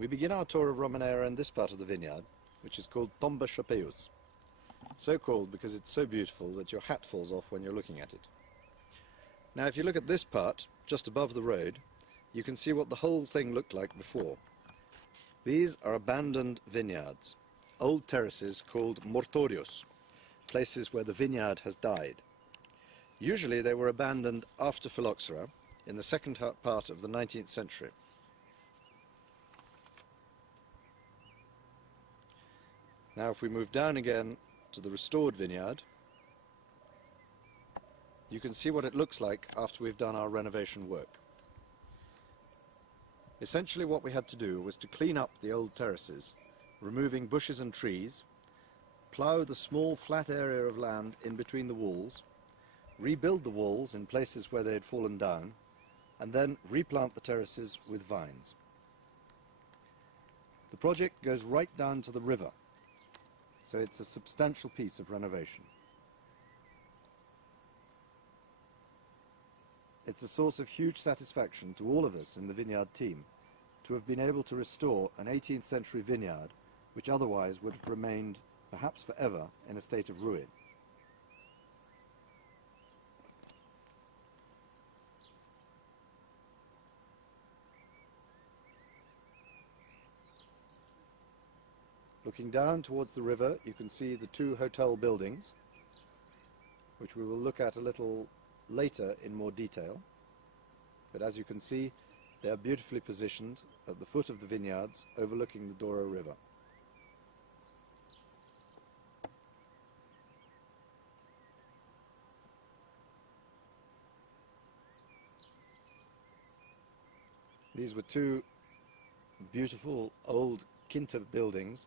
We begin our tour of Romaneira in this part of the vineyard, which is called Tomba Chapeus. So called because it's so beautiful that your hat falls off when you're looking at it. Now if you look at this part, just above the road, you can see what the whole thing looked like before. These are abandoned vineyards, old terraces called mortorios, places where the vineyard has died. Usually they were abandoned after phylloxera in the second part of the 19th century. Now if we move down again to the restored vineyard, you can see what it looks like after we've done our renovation work. Essentially what we had to do was to clean up the old terraces, removing bushes and trees, plough the small flat area of land in between the walls, rebuild the walls in places where they had fallen down, and then replant the terraces with vines. The project goes right down to the river, so it's a substantial piece of renovation. It's a source of huge satisfaction to all of us in the vineyard team to have been able to restore an 18th century vineyard which otherwise would have remained, perhaps forever, in a state of ruin. Looking down towards the river, you can see the two hotel buildings, which we will look at a little later in more detail. But as you can see, they are beautifully positioned at the foot of the vineyards overlooking the Douro River. These were two beautiful old Quinta buildings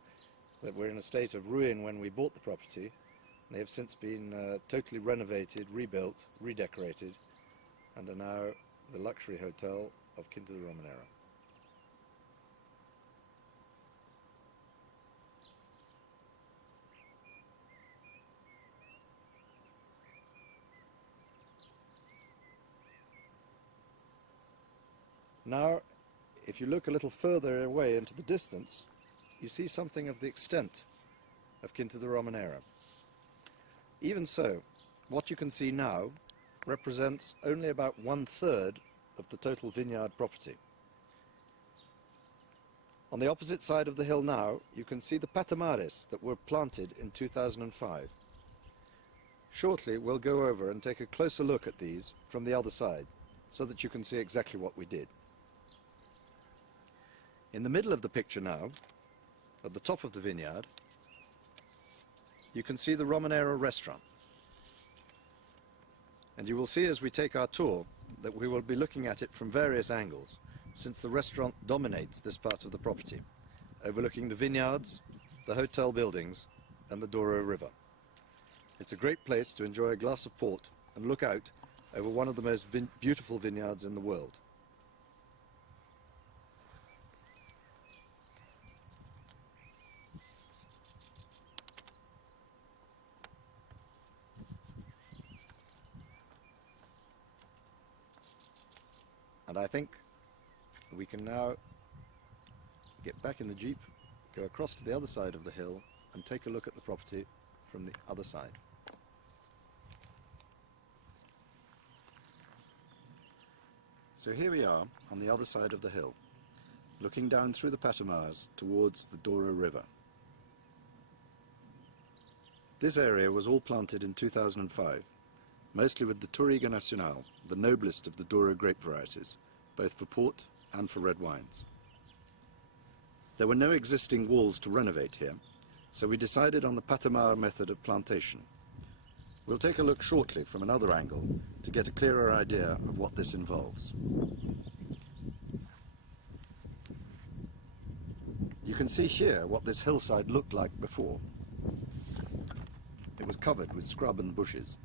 that were in a state of ruin when we bought the property. They have since been totally renovated, rebuilt, redecorated, and are now the luxury hotel of Quinta de Romaneira. Now, if you look a little further away into the distance, you see something of the extent of Quinta de Romaneira. Even so, what you can see now represents only about 1/3 of the total vineyard property. On the opposite side of the hill now, you can see the patamares that were planted in 2005. Shortly, we'll go over and take a closer look at these from the other side, so that you can see exactly what we did. In the middle of the picture now, at the top of the vineyard, you can see the Romaneira restaurant. And you will see as we take our tour that we will be looking at it from various angles, since the restaurant dominates this part of the property, overlooking the vineyards, the hotel buildings, and the Douro River. It's a great place to enjoy a glass of port and look out over one of the most beautiful vineyards in the world. And I think we can now get back in the Jeep, go across to the other side of the hill and take a look at the property from the other side. So here we are on the other side of the hill, looking down through the patamares towards the Douro River. This area was all planted in 2005, mostly with the Touriga Nacional, the noblest of the Douro grape varieties, both for port and for red wines. There were no existing walls to renovate here, so we decided on the patamar method of plantation. We'll take a look shortly from another angle to get a clearer idea of what this involves. You can see here what this hillside looked like before. It was covered with scrub and bushes.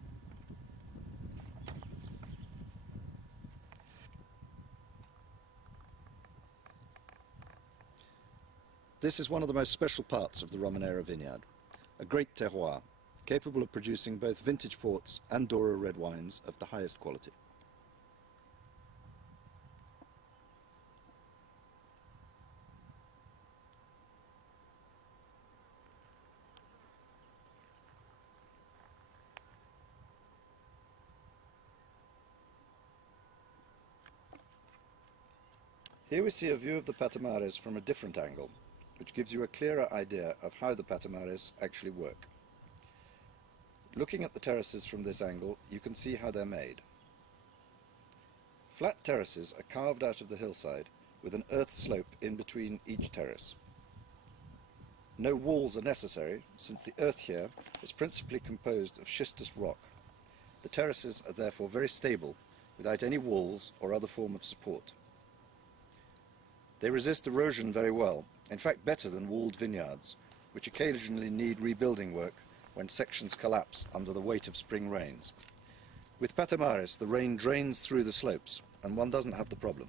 This is one of the most special parts of the Romaneira vineyard, a great terroir, capable of producing both vintage ports and Douro red wines of the highest quality. Here we see a view of the Patamares from a different angle, which gives you a clearer idea of how the Patamares actually work. Looking at the terraces from this angle, you can see how they're made. Flat terraces are carved out of the hillside with an earth slope in between each terrace. No walls are necessary, since the earth here is principally composed of schistous rock. The terraces are therefore very stable, without any walls or other form of support. They resist erosion very well, in fact better than walled vineyards, which occasionally need rebuilding work when sections collapse under the weight of spring rains. With Patamares, the rain drains through the slopes, and one doesn't have the problem.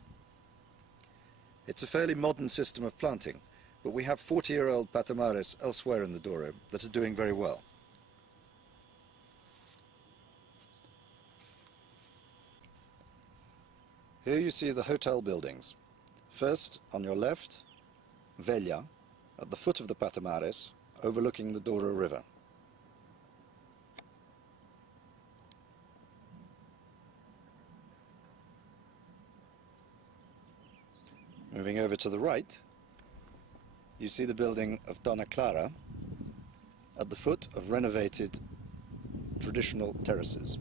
It's a fairly modern system of planting, but we have 40-year-old Patamares elsewhere in the Douro that are doing very well. Here you see the hotel buildings. First, on your left, Velha, at the foot of the Patamares, overlooking the Douro River. Moving over to the right, you see the building of Dona Clara at the foot of renovated traditional terraces.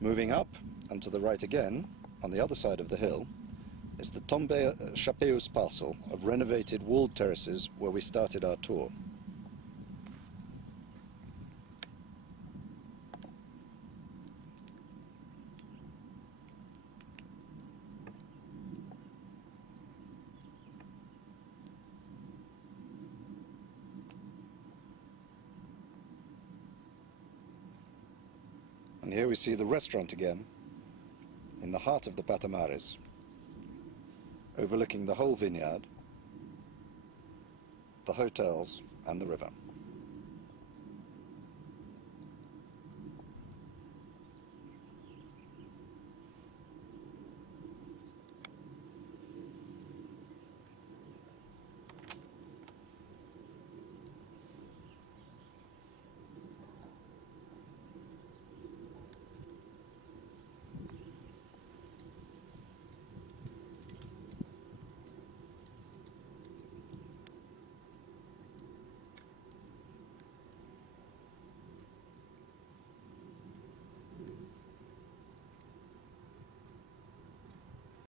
Moving up, and to the right again, on the other side of the hill, is the Tombe Chapeus parcel of renovated walled terraces where we started our tour. And here we see the restaurant again, in the heart of the Patamares, overlooking the whole vineyard, the hotels and the river.